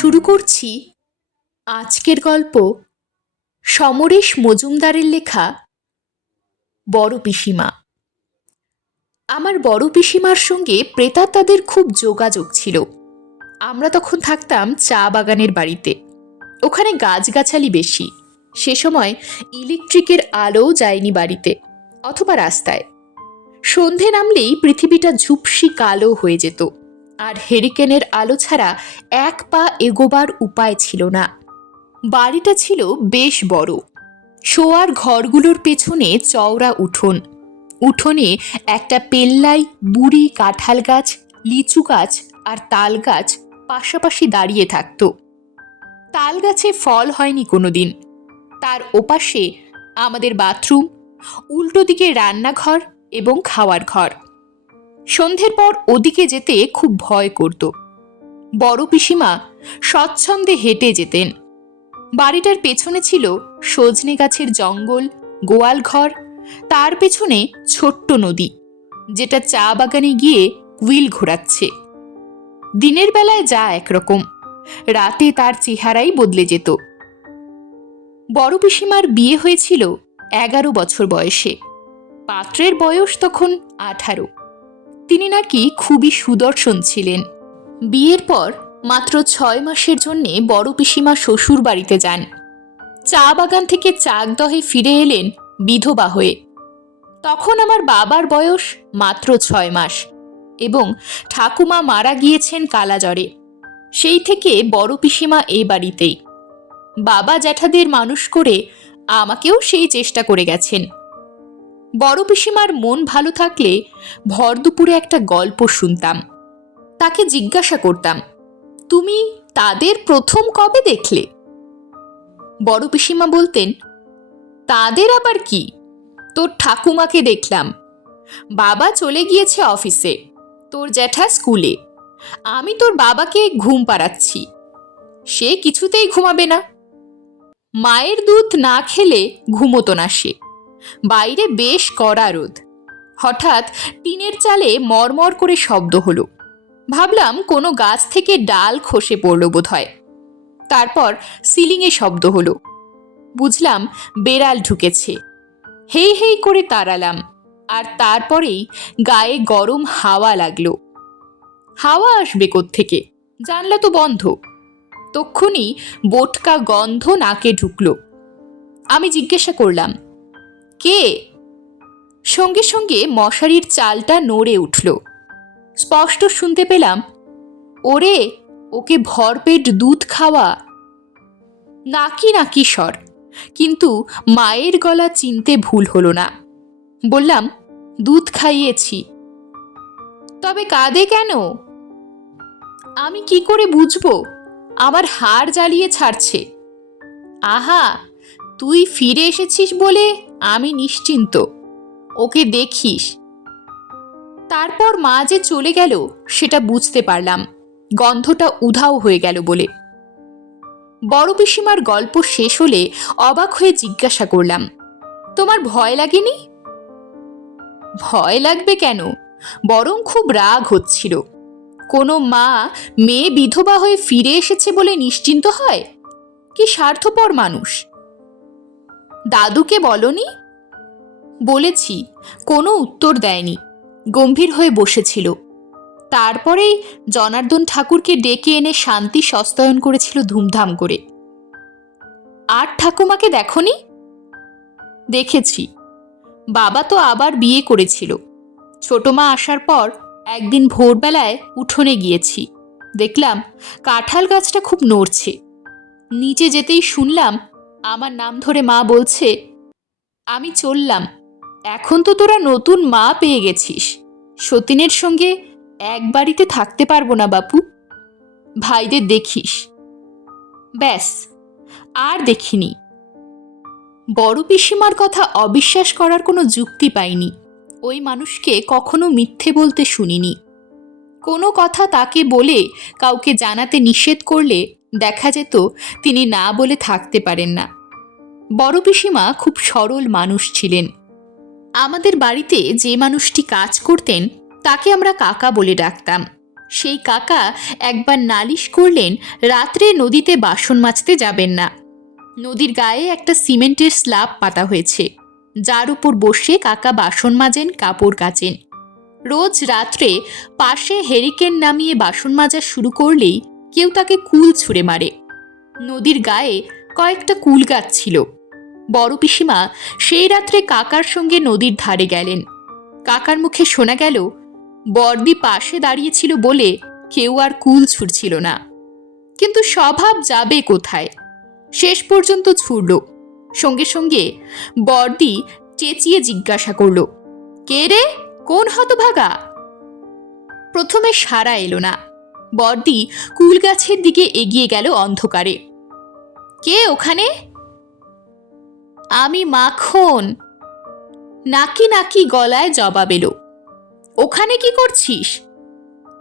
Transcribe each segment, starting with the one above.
শুরু করছি আজকের গল্প সমরেশ মজুমদারের লেখা বড় পিসিমা। আমার বড় পিসিমার সঙ্গে প্রেতাত্মাদের খুব যোগাযোগ ছিল। আমরা তখন থাকতাম চা বাগানের বাড়িতে। ওখানে গাছগাছালি বেশি। সে সময় ইলেকট্রিকের আলোও যায়নি বাড়িতে অথবা রাস্তায়। সন্ধে নামলেই পৃথিবীটা ঝুপসি কালো হয়ে যেত। আর হেরিকেনের আলো ছাড়া এক পা এগোবার উপায় ছিল না। বাড়িটা ছিল বেশ বড়। শোয়ার ঘরগুলোর পেছনে চওড়া উঠোন। উঠোনে একটা পেল্লাই, বুড়ি কাঁঠাল গাছ, লিচু গাছ আর তাল গাছ পাশাপাশি দাঁড়িয়ে থাকত। তাল গাছে ফল হয়নি কোনোদিন। তার ওপাশে আমাদের বাথরুম, উল্টো দিকে রান্নাঘর এবং খাওয়ার ঘর। সন্ধ্যের পর ওদিকে যেতে খুব ভয় করত। বড় পিসিমা স্বচ্ছন্দে হেঁটে যেতেন। বাড়িটার পেছনে ছিল সজনে গাছের জঙ্গল, গোয়াল ঘর, তার পেছনে ছোট্ট নদী, যেটা চা বাগানে গিয়ে হুইল ঘোরাচ্ছে। দিনের বেলায় যা একরকম, রাতে তার চেহারাই বদলে যেত। বড় পিসিমার বিয়ে হয়েছিল এগারো বছর বয়সে। পাত্রের বয়স তখন আঠারো। তিনি নাকি খুবই সুদর্শন ছিলেন। বিয়ের পর মাত্র ছয় মাসের জন্যে বড় পিসিমা শ্বশুর বাড়িতে যান। চা বাগান থেকে চাকদহে ফিরে এলেন বিধবা হয়ে। তখন আমার বাবার বয়স মাত্র ছয় মাস এবং ঠাকুমা মারা গিয়েছেন কালাজ্বরে। সেই থেকে বড় পিসিমা এই বাড়িতেই। বাবা জ্যাঠাদের মানুষ করে আমাকেও সেই চেষ্টা করে গেছেন। বড় পিসিমার মন ভালো থাকলে ভর দুপুরে একটা গল্প শুনতাম। তাকে জিজ্ঞাসা করতাম, তুমি তাদের প্রথম কবে দেখলে? বড় পিসিমা বলতেন, তাদের আবার কি? তোর ঠাকুমাকে দেখলাম। বাবা চলে গিয়েছে অফিসে, তোর জ্যাঠা স্কুলে। আমি তোর বাবাকে ঘুম পাড়াচ্ছি। সে কিছুতেই ঘুমাবে না। মায়ের দুধ না খেলে ঘুমোতো না সে। বাইরে বেশ কড়া রোদ। হঠাৎ টিনের চালে মরমর করে শব্দ হলো। ভাবলাম কোনো গাছ থেকে ডাল খসে পড়ল বোধ হয় তারপর সিলিংয়ে শব্দ হলো। বুঝলাম বেড়াল ঢুকেছে। হেই হেই করে তাড়ালাম। আর তারপরেই গায়ে গরম হাওয়া লাগল। হাওয়া আসবে থেকে জানলা তো বন্ধ। তক্ষুনি বোটকা গন্ধ নাকে ঢুকলো। আমি জিজ্ঞাসা করলাম কে? সঙ্গে সঙ্গে মশারির চালটা নড়ে উঠল। স্পষ্ট শুনতে পেলাম, ওরে, ওকে ভরপেট দুধ খাওয়া। নাকি নাকি স্বর, কিন্তু মায়ের গলা চিনতে ভুল হলো না। বললাম, দুধ খাইয়েছি। তবে কাঁদে কেন? আমি কি করে বুঝব? আমার হাড় জ্বালিয়ে ছাড়ছে। আহা তুই ফিরে এসেছিস বলে আমি নিশ্চিন্ত। ওকে দেখিস। তারপর মা যে চলে গেল, সেটা বুঝতে পারলাম। গন্ধটা উধাও হয়ে গেল বলে। বড় পিসিমার গল্প শেষ হলে অবাক হয়ে জিজ্ঞাসা করলাম, তোমার ভয় লাগেনি? ভয় লাগবে কেন? বরং খুব রাগ হচ্ছিল। কোনো মা মেয়ে বিধবা হয়ে ফিরে এসেছে বলে নিশ্চিন্ত হয়? কি স্বার্থপর মানুষ? দাদুকে বলনি? বলেছি, কোনো উত্তর দেয়নি। গম্ভীর হয়ে বসেছিল। তারপরেই জনার্দন ঠাকুরকে ডেকে এনে শান্তি সস্তায়ন করেছিল ধুমধাম করে। আর ঠাকুমাকে দেখনি? দেখেছি। বাবা তো আবার বিয়ে করেছিল। ছোট মা আসার পর একদিন ভোরবেলায় উঠোনে গিয়েছি। দেখলাম কাঁঠাল গাছটা খুব নড়ছে। নিচে যেতেই শুনলাম আমার নাম ধরে মা বলছে, আমি চললাম। এখন তো তোরা নতুন মা পেয়ে গেছিস। সতীনের সঙ্গে এক বাড়িতে থাকতে পারব না বাপু। ভাইদের দেখিস। ব্যাস, আর দেখিনি। বড় পিসিমার কথা অবিশ্বাস করার কোনো যুক্তি পাইনি। ওই মানুষকে কখনো মিথ্যে বলতে শুনিনি। কোনো কথা তাকে বলে, কাউকে জানাতে নিষেধ করলে দেখা যেত তিনি না বলে থাকতে পারেন না। বড় পিসিমা খুব সরল মানুষ ছিলেন। আমাদের বাড়িতে যে মানুষটি কাজ করতেন, তাকে আমরা কাকা বলে ডাকতাম। সেই কাকা একবার নালিশ করলেন, রাত্রে নদীতে বাসন মাজতে যাবেন না। নদীর গায়ে একটা সিমেন্টের স্ল্যাব পাতা হয়েছে। যার উপর বসে কাকা বাসন মাজেন, কাপড় কাচেন। রোজ রাত্রে পাশে হেরিকেন নামিয়ে বাসন মাজা শুরু করলেই কেউ তাকে কুল ছুঁড়ে মারে। নদীর গায়ে কয়েকটা কুল গাছ ছিল। বড় পিসিমা সেই রাত্রে কাকার সঙ্গে নদীর ধারে গেলেন। কাকার মুখে শোনা গেল, বর্দি পাশে দাঁড়িয়েছিল বলে কেউ আর কুল ছুঁড়ছিল না। কিন্তু স্বভাব যাবে কোথায়? শেষ পর্যন্ত ছুড়ল। সঙ্গে সঙ্গে বর্দি চেঁচিয়ে জিজ্ঞাসা করল, কে রে? কোন হতভাগা? প্রথমে সারা এলো না। বর্দি কুল গাছের দিকে এগিয়ে গেল অন্ধকারে। কে ওখানে? আমি মাখন। নাকি নাকি গলায় জবাব এলো। ওখানে কি করছিস?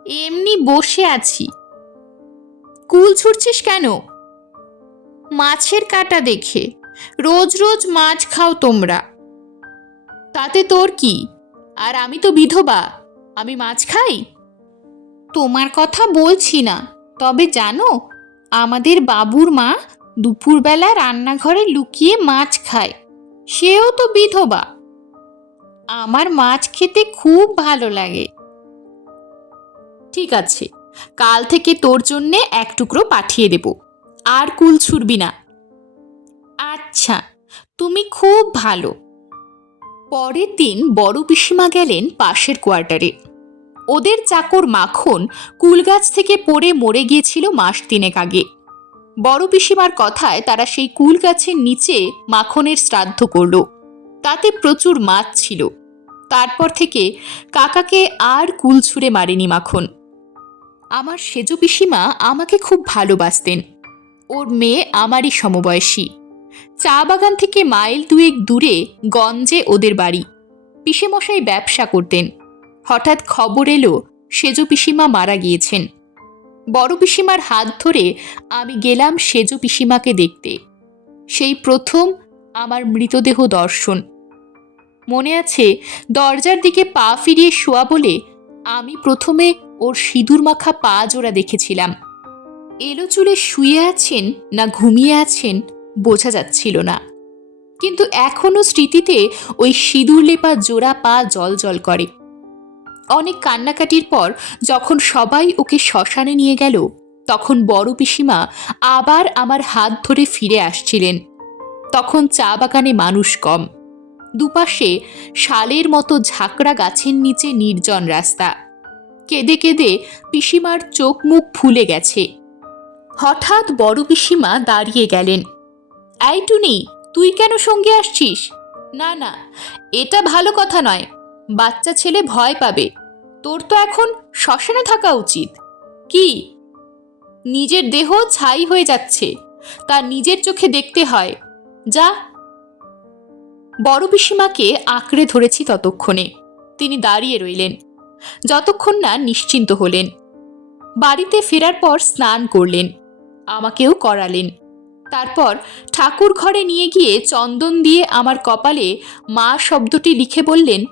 এমনি বসে আছি। কুল ছুটছিস কেন? মাছের কাটা দেখে। রোজ রোজ মাছ খাও তোমরা। তাতে তোর কি? আর আমি তো বিধবা। আমি মাছ খাই? তোমার কথা বলছি না। তবে জানো আমাদের বাবুর মা দুপুরবেলা রান্নাঘরে লুকিয়ে মাছ খায়। সেও তো বিধবা। আমার মাছ খেতে খুব ভালো লাগে। ঠিক আছে কাল থেকে তোর জন্যে এক টুকরো পাঠিয়ে দেব আর কুল ছুড়বি না। আচ্ছা তুমি খুব ভালো। পরের দিন বড় পিসিমা গেলেন পাশের কোয়ার্টারে। ওদের চাকর মাখন কুলগাছ থেকে পড়ে মরে গিয়েছিল মাস তিনেক আগে। বড় পিসিমার কথায় তারা সেই কুল গাছের নিচে মাখনের শ্রাদ্ধ করল। তাতে প্রচুর মাছ ছিল। তারপর থেকে কাকাকে আর কুল ছুঁড়ে মারেনি মাখন। আমার সেজ পিসিমা আমাকে খুব ভালোবাসতেন। ওর মেয়ে আমারই সমবয়সী। চা বাগান থেকে মাইল দুয়েক দূরে গঞ্জে ওদের বাড়ি। পিসেমশাই ব্যবসা করতেন। হঠাৎ খবর এলো, সেজ পিসিমা মারা গিয়েছেন। বড় পিসিমার হাত ধরে আমি গেলাম সেজ পিসিমাকে দেখতে। সেই প্রথম আমার মৃতদেহ দর্শন। মনে আছে, দরজার দিকে পা ফিরিয়ে শোয়া বলে আমি প্রথমে ওর সিঁদুর মাখা পা জোড়া দেখেছিলাম। এলো চুলে শুয়ে আছেন না ঘুমিয়ে আছেন বোঝা যাচ্ছিল না। কিন্তু এখনও স্মৃতিতে ওই সিঁদুর লেপা জোড়া পা জল জল করে। অনেক কান্নাকাটির পর যখন সবাই ওকে শ্মশানে নিয়ে গেল, তখন বড় পিসিমা আবার আমার হাত ধরে ফিরে আসছিলেন। তখন চা বাগানে মানুষ কম। দুপাশে শালের মতো ঝাঁকড়া গাছের নিচে নির্জন রাস্তা। কেঁদে কেঁদে পিসিমার চোখ মুখ ফুলে গেছে। হঠাৎ বড় পিসিমা দাঁড়িয়ে গেলেন। এই টুনি, তুই কেন সঙ্গে আসছিস? না না, এটা ভালো কথা নয়। বাচ্চা ছেলে ভয় পাবে। তোর তো এখন শ্মশানে থাকা উচিত। কি? নিজের দেহ ছাই হয়ে যাচ্ছে। তা নিজের চোখে দেখতে হয়। যা। বড় পিসিমাকে আঁকড়ে ধরেছি ততক্ষণে। তিনি দাঁড়িয়ে রইলেন। যতক্ষণ না নিশ্চিন্ত হলেন। বাড়িতে ফেরার পর স্নান করলেন। আমাকেও করালেন। তারপর ঠাকুর ঘরে নিয়ে গিয়ে চন্দন দিয়ে আমার কপালে মা শব্দটি লিখে বললেন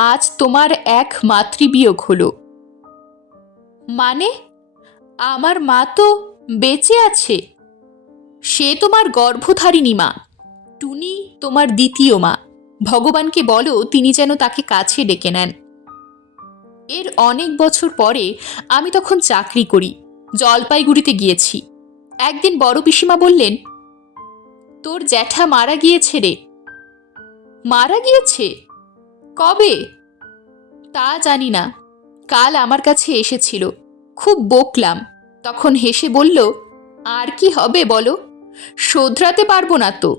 আজ তোমার এক মাতৃবিয়োগ হলো। মানে আমার মা তো বেঁচে আছে। সে তোমার গর্ভধারিণী মা। টুনি তোমার দ্বিতীয় মা। ভগবানকে বলো, তিনি যেন তাকে কাছে ডেকে নেন। এর অনেক বছর পরে আমি তখন চাকরি করি, জলপাইগুড়িতে গিয়েছি। একদিন বড় পিসিমা বললেন, তোর জ্যাঠা মারা গিয়েছে রে। মারা গিয়েছে? কবে? তা জানি না। কাল আমার কাছে এসেছিল। খুব বকলাম। তখন হেসে বলল, আর কি হবে বলো? শোধরাতে পারব না তো।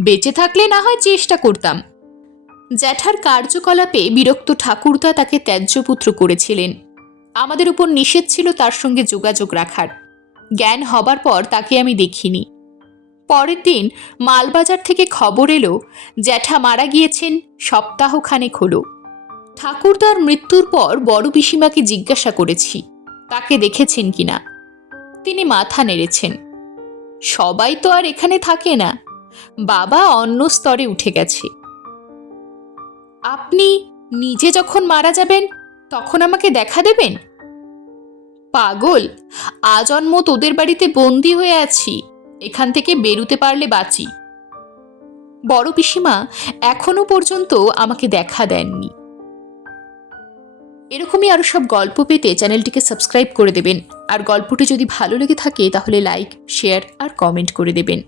বেঁচে থাকলে না হয় চেষ্টা করতাম। জ্যাঠার কার্যকলাপে বিরক্ত ঠাকুরদা তাকে ত্যায্যপুত্র করেছিলেন। আমাদের উপর নিষেধ ছিল তার সঙ্গে যোগাযোগ রাখার। জ্ঞান হবার পর তাকে আমি দেখিনি। পরের দিন মালবাজার থেকে খবর এলো, জ্যাঠা মারা গিয়েছেন, সপ্তাহখানেক হলো। ঠাকুরদার মৃত্যুর পর বড় পিসিমাকে জিজ্ঞাসা করেছি, তাকে দেখেছেন কিনা তিনি মাথা নেড়েছেন, সবাই তো আর এখানে থাকে না, বাবা অন্য স্তরে উঠে গেছে। আপনি নিজে যখন মারা যাবেন, তখন আমাকে দেখা দেবেন? পাগল আজন্ম তোদের বাড়িতে বন্দি হয়ে আছি। এখান থেকে বেরুতে পারলে বাঁচি। বড় পিসিমা এখনও পর্যন্ত আমাকে দেখা দেননি। এরকমই আরও সব গল্প পেতে চ্যানেলটিকে সাবস্ক্রাইব করে দেবেন। আর গল্পটি যদি ভালো লেগে থাকে তাহলে লাইক, শেয়ার আর কমেন্ট করে দেবেন।